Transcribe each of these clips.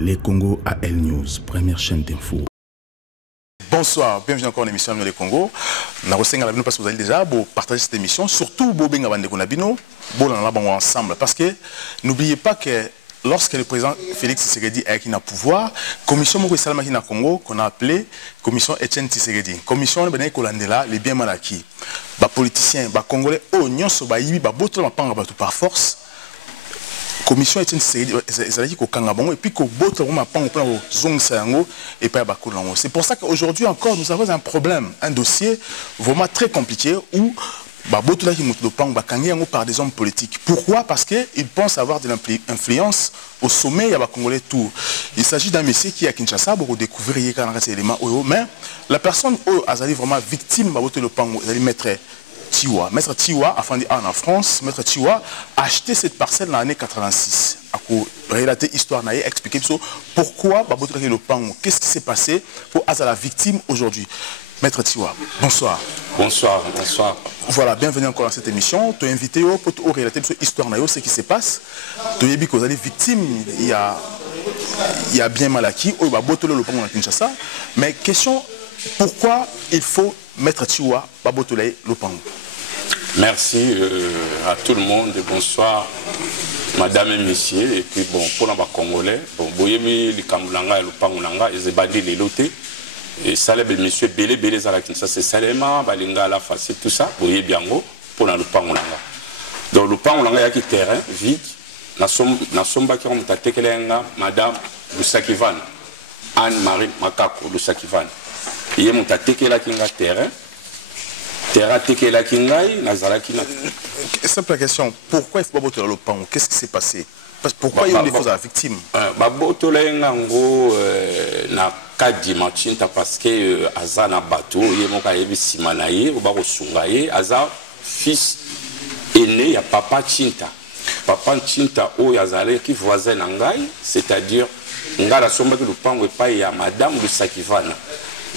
Les Congo AL News, première chaîne d'info. Bonsoir, bienvenue encore dans l'émission Les Congo. Nous avons parce que vous allez déjà partager cette émission, surtout ensemble. Parce que n'oubliez pas que lorsque le président Félix Tshisekedi est en pouvoir, la commission Moko Congo qu'on a appelée commission Etienne Tshisekedi. Commission les biens mal acquis. Les politiciens, les Congolais, par force. Commission Etienne Tshisekedi et puis c'est pour ça qu'aujourd'hui encore nous avons un problème, un dossier vraiment très compliqué où par des hommes politiques. Pourquoi? Parce qu'ils pensent avoir de l'influence au sommet, il y a Congolais tout. Il s'agit d'un monsieur qui est à Kinshasa, pour découvrir ces éléments, mais la personne a vraiment victime de maître Tiwa. Maître Tiwa, en France, Maître Tiwa a acheté cette parcelle dans l'année 86. A relaté l'histoire, expliqué pourquoi le pango. Qu'est-ce qui s'est passé pour la victime aujourd'hui. Maître Tiwa, bonsoir. Bonsoir, bonsoir. Voilà, bienvenue encore dans cette émission. Tu es invité pour relater l'histoire, ce qui se passe. Tu es victime, il y a bien mal acquis, le pango à Kinshasa. Mais question, pourquoi il faut Maître Tiwa babotole le pango? Merci à tout le monde et bonsoir madame et messieurs. Et puis bon, pour les Congolais, bon, boyemi les Kambulanga et le Pangulanga, ils ont bâti les lotés. Et ça, les messieurs Belé Zalakin, ça c'est Salema, Balinga, la face, tout ça, boyé biango pour le Pangulanga. Donc le Pangulanga, il y a qui terrain vide. Na somba qui ont tatekelenga, madame Lusakivan, Anne-Marie Makako Lusakivan. Il y a mon tatekela qui a terrain. Simple question, pourquoi il faut pas le pan? Qu'est-ce qui s'est passé? Pourquoi il y a des fausses victimes? Na kadi machinta parce que azana bateau yemoka yebi simanaye obako sungaye aza fils aîné ya papa Chinta. Papa Chinta o yazale qui voisin ngai, c'est-à-dire ngala somba que le pango et pas ya madame de Sakivana.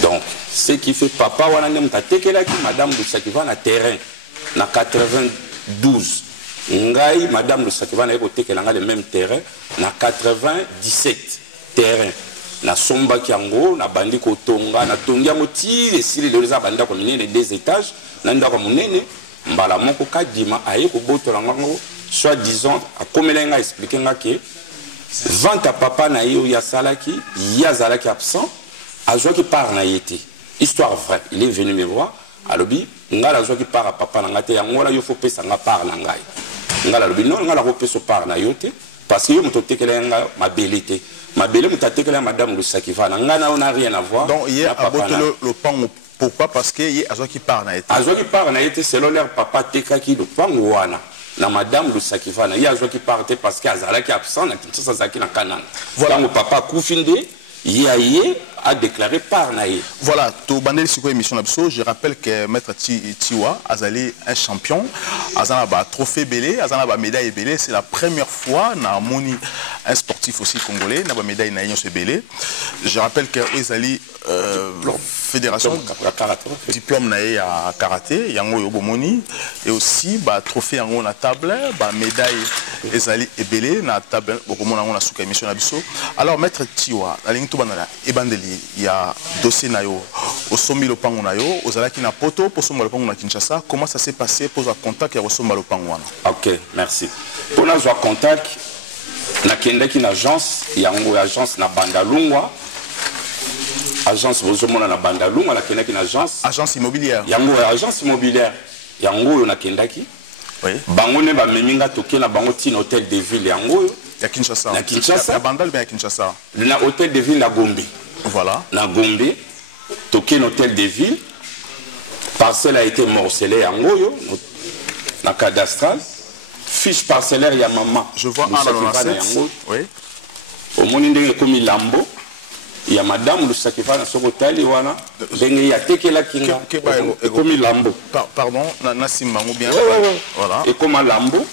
Donc, ce qui fait papa, on a madame de Sakivan à terrain, na 92. Ngai, madame de Sakivan a le même terrain, na 97 terrain. Na somba kiango, na bandi kotonga, na tongia moti, et si les deux banda comme les deux étages, nanda comme nene, mbala moko kadima, aye ko boto lango, soit disant, à comme elle a expliqué que, vente à papa na yo ya salaki, ya salaki absent. Azo qui part na yété. Histoire vraie. Il est venu me voir. Alobi, ngala azo qui part à papa nangate ya ngora yo faut pesa nga part na ngai. Ngala alobi non ngala ko pesa part na yote parce que yo mutotekela nga mabelité. Mabelé mutatekela madame Lusakiva ngana on n'a rien à voir. Donc hier à boto le pan pourquoi? Parce que hier azo qui part na yété. Azo qui part na yété selon leur papa tekaki le pan wana. Na madame Lusakiva na hier azo qui partait parce que azala qui absent na Kinshasa zaki na Kanana. Voilà mon papa Koufinde Yaye a déclaré par Naïe. Voilà, tout bandel sur émission d'abso. Je rappelle que Maître Tiwa Azali un champion, Azanaba trophée belé, Azanaba médaille belé. C'est la première fois na moni un sportif aussi congolais, na médaille na se belé. Je rappelle que Azali fédération diplôme naïe à karaté, yango yobomoni et aussi ba trophée yango na table, ba médaille Azali et belé na table. Bokomo yango na suka émission d'abso. Alors Maître Tiwa, la ligne tout banala et bandeli. Il y a dossier nayo au sommet le pango nayo aux alaki na poto pour sommet le pango na Kinshasa. Comment ça s'est passé pour le contact et au sommet le pango? Ok, merci. Pour nous avoir contact na kende ki na agence yango agence na Bandalungwa. Agence bozomona na Bandalungwa na kende ki na agence immobilière. Yango agence immobilière. Yango na kende ki. Oui. Bango ne ba meminga toke na bango tin hôtel de ville yango. À Kinshasa. Na Kinshasa. À Bandal bien à Kinshasa. Na hôtel de ville na Gombe. Voilà. Na Gombe, toqué hôtel de ville, parcelle a été morcelée en Goyo, na cadastral, fiche parcellaire ya maman. Je vois un oui. Au monde comme Lambo, il y a madame le sacrifice sur hôtel wana, il y a teke la kinga, comme Lambo. Pardon, na simbango bien. Voilà. Et comme Lambo.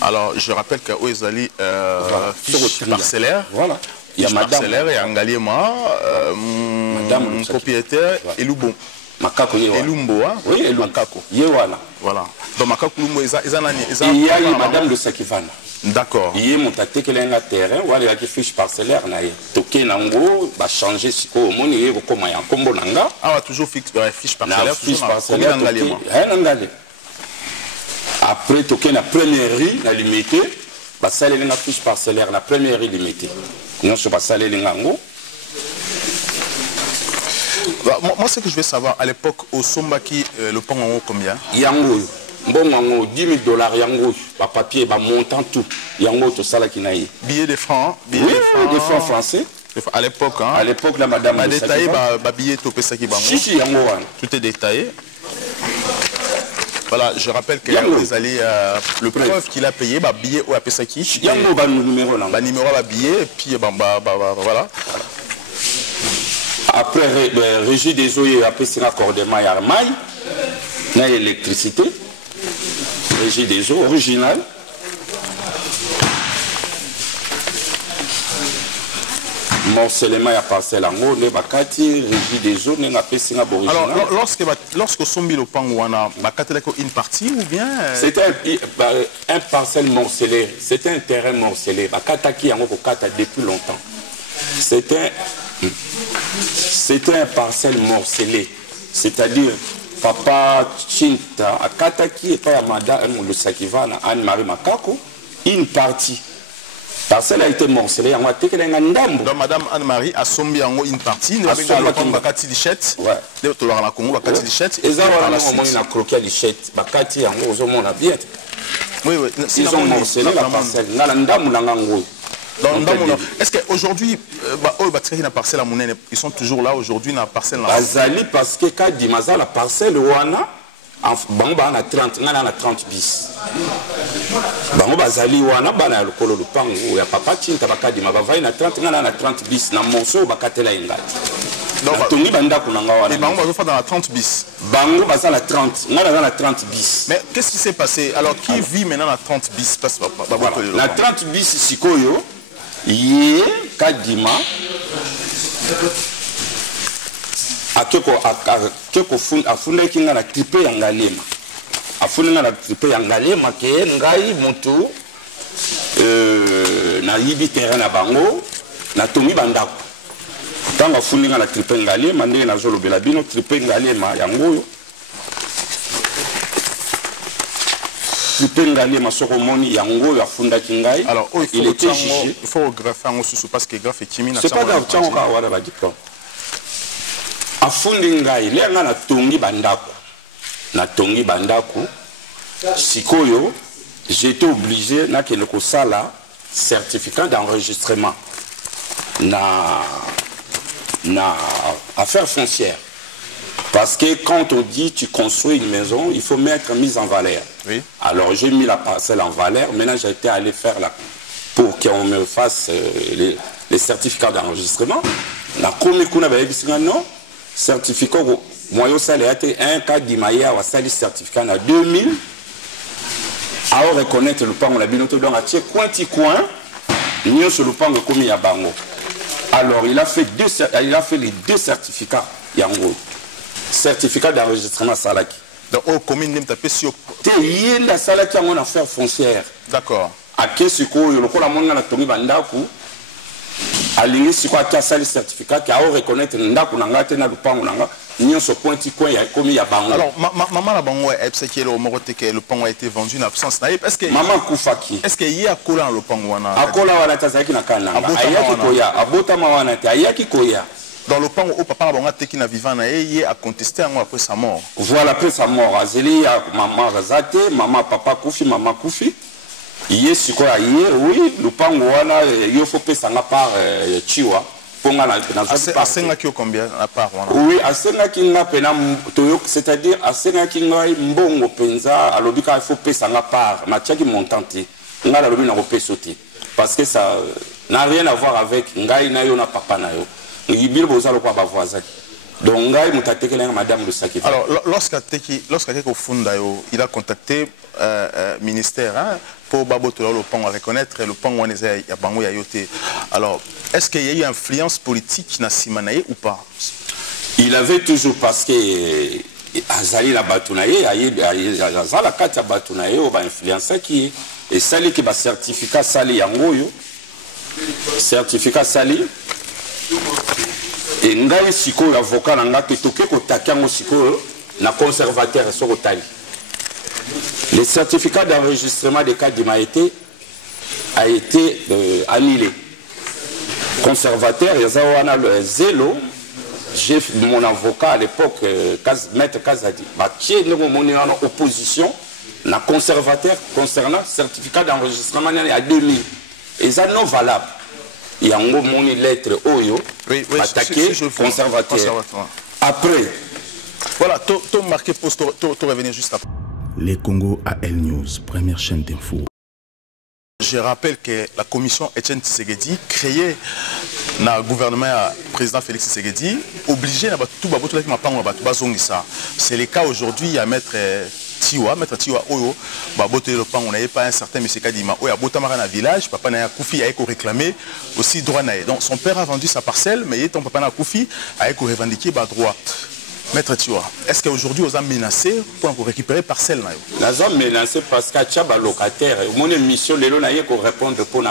Alors, je rappelle que Oezali fiche parcellaire. Voilà. Il y a madame et Angaliema, madame propriétaire et Loubon. Makako ye wana. Elumbo, hein? Oui, Elumbo. Makako. Ye wana. Voilà. Donc Makako Lumbo, il y a eu Madame de Sakivana. D'accord. Il y a mon tâté qui a un terrain, ou il y a des fiches parcellaires, toqué nango, va changer si quoi au monde, il y a comment il y a un combo nanga. Ah, toujours fiche parcellaire. Fiche parcellaire. Après, toqué la première rue, la limitée, bah ça les la fiche parcellaire, la première rue limitée. Non, je pas ça les nango. Moi, ce que je veux savoir, à l'époque, au Sombaki, le pont en haut, combien? Yango. Bon, 10 000 $, yango, papier, montant, tout. Yango, tout ça là qui n'a eu. Billets de francs. Oui, des francs français. À l'époque, hein? À l'époque, la madame. Bah, détaillé, billet topé ça qui Si, yango. Tout est détaillé. Voilà, je rappelle que vous allez le preuve qu'il a payé, billet ou à Pesaki. Yango, numéro là. Numéro à billet, et puis voilà. Après, le régie des eaux, il y a un accordement à Armaï, il y a l'électricité, régie des eaux originale. Morcellement, il y a parcelle en haut, il y a régie des eaux, il y a un original. Alors, lorsque Sombi le Pangouana, une partie ou bien c'était un parcelle morcelé, c'était un terrain morcelé, qui a depuis longtemps. C'était un parcelle morcelé, c'est-à-dire papa Chinta, à Kataki et pas à Madame le Sakivana, Anne-Marie Makako, une partie. Parcelle a été morcelée, on a été que l'endam. Donc Madame Anne-Marie a sombi en une partie, nous avons la Congo Bakati Lichette, de Tolar la Congo Bakati Lichette, et ça on a croqué Lichette, Bakati en gros, on a bien. Oui, ils ont morcelé la parcelle, l'endam ou l'angango. Est-ce qu'aujourd'hui, ils sont toujours là aujourd'hui dans la parcelle? Bazali parce que quand dit la parcelle wana bamba na 30 ngana na 30 bis. Bango bazali wana bana le kolo lupango ya papa Chinta bakadi mabavai na 30 ngana na 30 bis na monso bakatela ingati. Donc tongi banda kunanga wana. Et bango bazo dans la 30 bis. Bango baza la 30, ngana na 30 bis. Mais qu'est-ce qui s'est passé? Alors qui vit maintenant la 30 bis parce la 30 bis sikoyo Yé, Kadima, a fondé qui n'a la tripe yangalema. A fondé la tripe yangalema qui est ngai moto, na yibi terrain na bango, na tomi bandako. Tant a fondé la tripe yangalema, na zolo belabino tripe yangalema yango. Alors, il était jugé. Il faut greffer en sous parce que greffe est timide. C'est pas grave, tiens, on va avoir la diplôme. A fondé ngai, il y a na tongi bandako. Na tongi bandako. Sikoyo, j'étais obligé na kele ko sala certificat d'enregistrement. Na affaire foncière. Parce que quand on dit tu construis une maison, il faut mettre mise en valeur. Oui. Alors j'ai mis la parcelle en valeur. Maintenant j'ai été allé faire pour qu'on me fasse les certificats d'enregistrement. La commission a non certificat moi ça a été un cas d'Imaya ou ça certificat en 2000. À reconnaître le pan on a bien entendu donc à tiens coin nous sur le pan comme il y a bango. Alors il a fait les deux certificats yango. Certificat d'enregistrement Salaki. Donc, au commune, tu as sur. Tu es la Salaki en affaire foncière. D'accord. À Kesiko, le coup, la monnaie a tombé Bandaku. À l'Inisiko, tu as le certificat qui a reconnaître Ndaku Nanga, na Lupango Nanga. N'y a ce point qui est comme il y a Bango. Alors, maman la Bango, est-ce que le pont a été vendu en absence? Est-ce que. Maman Koufaki. Est-ce qu'il y a Kola le pont? A Kola Wana Tazaki Nakana. Ayaki Koya. Abota Mawana, Ayaki Koya. Dans le pan où papa qui n'a vivant a contesté après sa mort. Voilà, après sa mort. Azeli, maman Razate, maman papa Koufi, maman Koufi. Il est quoi oui, le pan il faut payer ça part Chiwa. Asenga qui combien à part? Oui, Asenga qui n'a pas c'est-à-dire Asenga qui n'a mbongo penza, à l'obika il faut payer ça part. Matia qui montante, on a la lobby n'a pas sauté. Parce que ça n'a rien à voir avec Ngai Nayo na papa Nayo. Donc, madame le Sakif. Alors, lorsqu'il il a contacté le ministère pour le pont reconnaître le pont. Alors, est-ce qu'il y a eu influence politique dans Simanaye ou pas? il avait toujours parce que azali la batunaye azala kati ya batunaye o ba influencer qui et sali ki ba certificat sali yango yo certificat sali et ngai siko avocat nga ke toke ko takango siko na conservateur soko tali le certificat d'enregistrement des cas d'IMA a été annulé. Conservateur, le zélo, j'ai mon avocat à l'époque, Maître Kazadi, nous en opposition, la conservateur concernant le certificat d'enregistrement à 2000. Et ça non valable. Il y a une lettre Oyo, attaqué conservateur. Après. Voilà, tu marqué pour revenir juste après. Les Congo AL News, première chaîne d'info. Je rappelle que la commission Etienne Tshisekedi, créée dans le gouvernement du président Félix Tshisekedi, obligée à tout c'est le cas aujourd'hui à Maître Tiwa, Oyo, on n'avait pas un certain M. Kadima, Oyo, Botamara dans le village, papa n'a Koufi a réclamé aussi droit. Donc son père a vendu sa parcelle, mais ton papa n'a Koufi a revendiqué droit. Maître Tiwa, est-ce qu'aujourd'hui vous avez menacé pour récupérer parcelle? Nous avons menacé parce qu'il y a des locataires. Mon émission, les lois pour répondre pour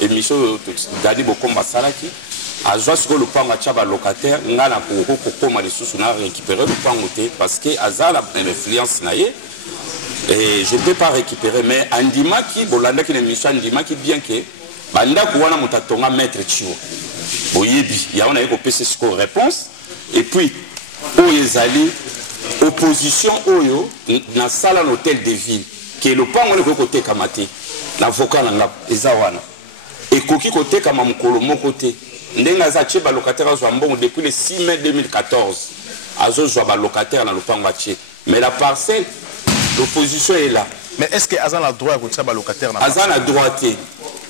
l'émission Dadi Bokomba Salaki. À jouer sur le pan de locataire, nous avons récupéré le pan parce que Azal a une influence. Et je ne peux pas récupérer. Mais Andima qui, Bolanda qui est une émission Andima qui bien que Banda Kouana Mutatonga Maître Tiwa. Boyebi, il y a une réponse. Et puis, Oyezali, opposition Oyo, dans la salle à l'hôtel de ville, qui est le pan de côté Kamate, l'avocat n'a Ezawana. Et Koki côté Kamamkolo, mon côté. Ndengaza Tcheba locataire à Zambon depuis le 6 mai 2014. Azo Zouaba locataire dans le pan Maché. Mais la parcelle, l'opposition est là. Mais est-ce que Azan a droit à Tcheba locataire? Azan a droit,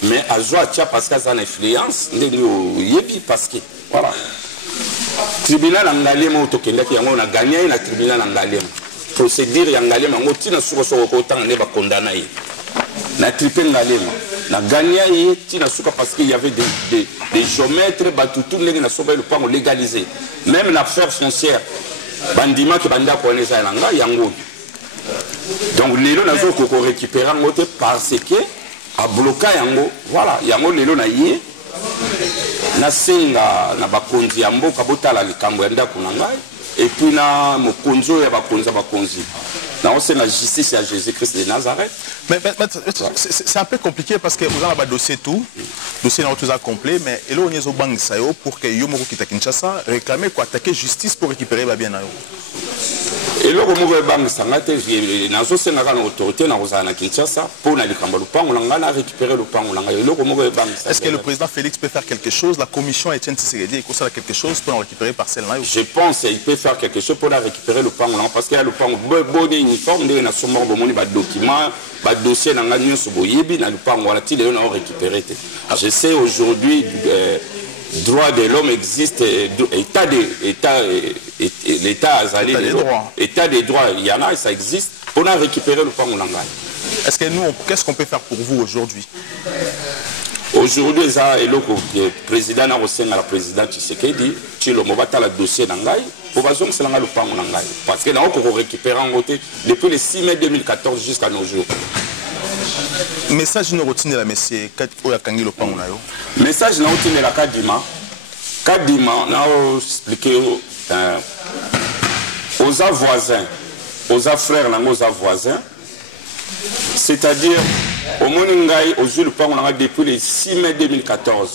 mais Azo a Tcheba parce qu'Azan a influence, Yebi parce que. Voilà. Tribunal Angalema autokendaki yango na gagné na tribunal Angalema. Procédure Angalema ngoti na suko soko kotanga ne ba condamné. Na tribunal Angalema. Na gagné tina suka parce qu'il y avait des géomètres batutu ndenge na soba le pango légalisé. Même l'affaire foncière bandima ki banda ko neza langa yango. Donc lelo nazo ko récupérer ngote parce que a bloqué yango. Voilà, yango lelo na yé. Nasenga na bakonzi ya mboka botala likambo ya ndako na ngai et puis na mokonzo ya bakonzi na osenga justice ya Jésus-Christ de Nazareth. Mais c'est un peu compliqué parce que vous avez un dossier tout, dossier n'a pas complet, mais il y a un banque pour que Yomoro Kita Kinshasa réclame quoi attaquer justice pour récupérer la bien. Et là, comme vous banque sangate, nazo senga kana autorité na kozana Kinshasa pour na likambo lupango na récupérer lupango na ngai. Est-ce que le président Félix peut faire quelque chose? La commission Etienne Tshisekedi peut faire quelque chose pour récupérer parcelle là? Je pense qu'il peut faire quelque chose pour récupérer le lupango parce qu'il y a le lupango bon uniforme de na sommo bomoni ba document ba dossier na nganyo so boyebi na lupango wala ti le na récupérer. Je sais aujourd'hui droit de l'homme existe, l'État azali, État des droits, il y en a et ça existe. On a récupéré le pan Moulanga. Est-ce que nous, qu'est-ce qu'on peut faire pour vous aujourd'hui? Aujourd'hui, le président a reçu la présidente Tshisekedi, Tshilo Mobata le dossier d'Angaï, pour que c'est le pan Moulanga. Parce que là, on récupère en côté depuis le 6 mai 2014 jusqu'à nos jours. Message nous retient la messieurs Oyakangi le pan Moulanga. Message nous retient la Kadima. Kadima, on a expliqué aux voisins, aux frères, aux voisins, c'est-à-dire au Moningaï, aux yeux le pan Moulanga depuis le 6 mai 2014.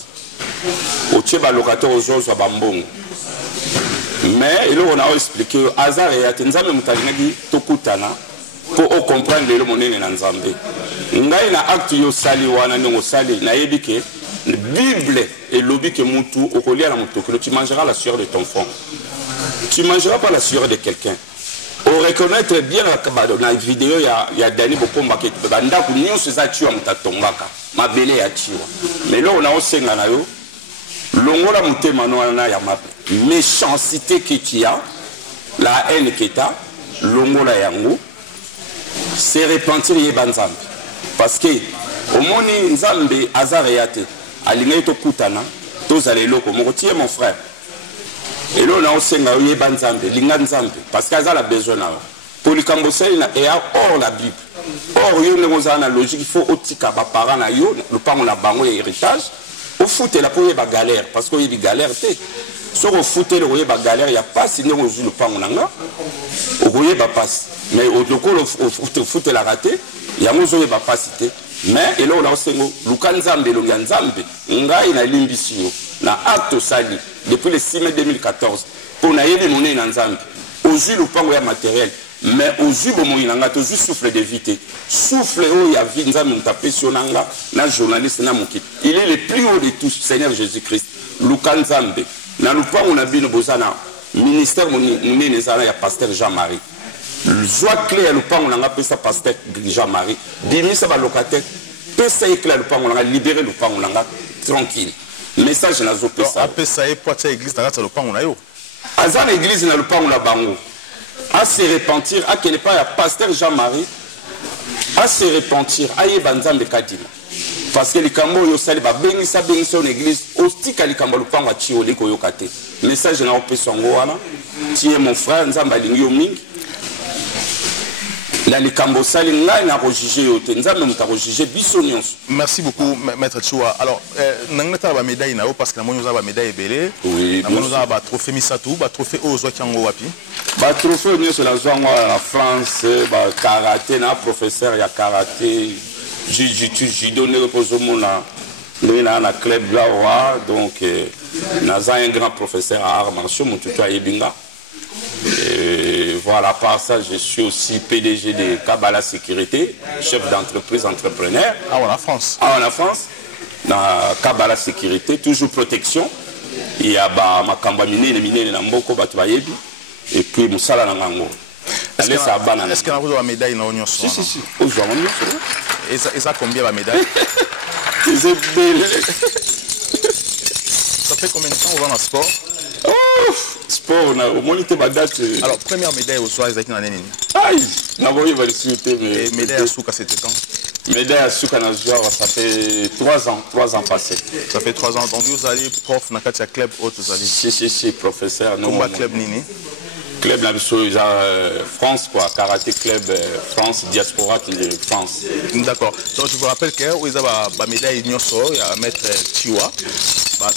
Au Tcheba locataire aux autres à Bambong. Mais là, on a expliqué Azar et Atenzame Moutalingadi Tokutana pour comprendre le monde en Nzambe. Ngai na acte yo sali wana ndongo sali na yebike Bible et lobby que mutu okolia na mutu que tu mangeras la sueur de ton front. Tu mangeras pas la sueur de quelqu'un. On reconnaître bien la vidéo il y a Dani Bokomba qui banda ku nyonso za tiwa mutatongaka mabele ya tiwa. Mais là on a osenga na yo longola mutema na ya méchanceté que tu as, la haine que tu as, longola yango c'est repentir yebanzambe. Parce que au moni nzambe azareyate alingai to kutana to zalelo ko mokotie mon frère Et là, on a aussi linga nzambe parce qu'il y a besoin là. Pour les Cambodgiens, il y a hors la Bible. Or, il y a une logique, il faut aussi que les parents aient le parent a héritage. Au foot, il y a une galère parce qu'il y a des galères. Sur le foot, il y a une galère, il n'y a pas si nous avons le parent il y a pas. Mais au foot, il a raté, il y a une passe. Mais et là, on a aussi le Kanzambe, le Ganzambe, il a une ambition. Na acte sali depuis le 6 mai 2014 pour na yebe monnaie na nzambe ozu le pango ya matériel mais ozu bo moyi nanga to souffle de vité souffle o ya vie nzambe mtape sonanga na journaliste na moki il est le plus haut de tous Seigneur Jésus-Christ luka nzambe na lupango na bino bozana ministère monene zala ya pasteur Jean-Marie joie clé ya lupango nanga pesa pasteur Jean-Marie bimisa ba locataire pesa éclat lupango nanga libérer lupango nanga tranquille. Message na zope ça. Après ça est pour l'église dans la lupango na yo. Azan l'église na lupango na bango. À se repentir, à quel pas pasteur Jean-Marie à se repentir, à yebanzambe kadima. Parce que les kambo yo sali ba bengisa son église, ostika li kambo lupango a chi ole ko yo kate. Message na zope songo wana. Tu es mon frère nzamba lingi yo mingi. Merci beaucoup, Maître Tchoua. Alors, nous avons une médaille parce que nous avons une médaille belée. Oui. Nous avons un trophée Misatou, un trophée Ozoa Kiango Wapi. Un trophée c'est la France, karaté, un professeur de karaté, judo, nous avons un club là, donc nous avons un grand professeur à arts martiaux, mon tuteur Yebinga. Et voilà, par ça, je suis aussi PDG de Kabbalah Sécurité, chef d'entreprise, entrepreneur. Ah, en France. Ah, en France, dans Kabbalah Sécurité, toujours protection. Il y a ma kambamine, les mines, les mboko, batuayebi, et puis Moussala Nangango. Est-ce qu'il y a une médaille dans l'Union? Si. Et ça combien la médaille? C'est belle. Ça fait combien de temps on va dans le sport? Sport, on a au moins été badate. Alors, première médaille au soir, ils ont été aïe, on a voulu valider. Et médaille à Souka, c'était quand? Médaille à Souka, ça fait 3 ans passés. Ça fait 3 ans. Donc, vous allez prof, dans le club, vous allez? Si, professeur. Comment club Nini? Club France, quoi. Karaté club France, diaspora de France. D'accord. Donc, je vous rappelle que vous avez la médaille Union Sor, il y a Maître Tchoua.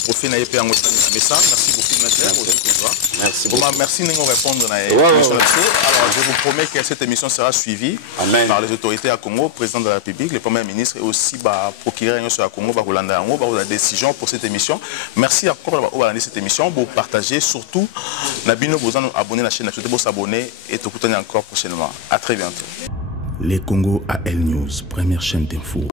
Trophée na épée en message. Merci beaucoup, Maître. Merci beaucoup. Merci de nous répondre à l'émission. Alors, je vous promets que cette émission sera suivie par les autorités à Congo, président de la République, le Premier ministre et aussi procureur sur la Congo, la décision pour cette émission. Merci encore d'avoir cette émission. Vous partagez surtout. Nabino, vous abonnez à la chaîne, vous s'abonner et vous retenez encore prochainement. À très bientôt. Les Congo AL News, première chaîne d'info.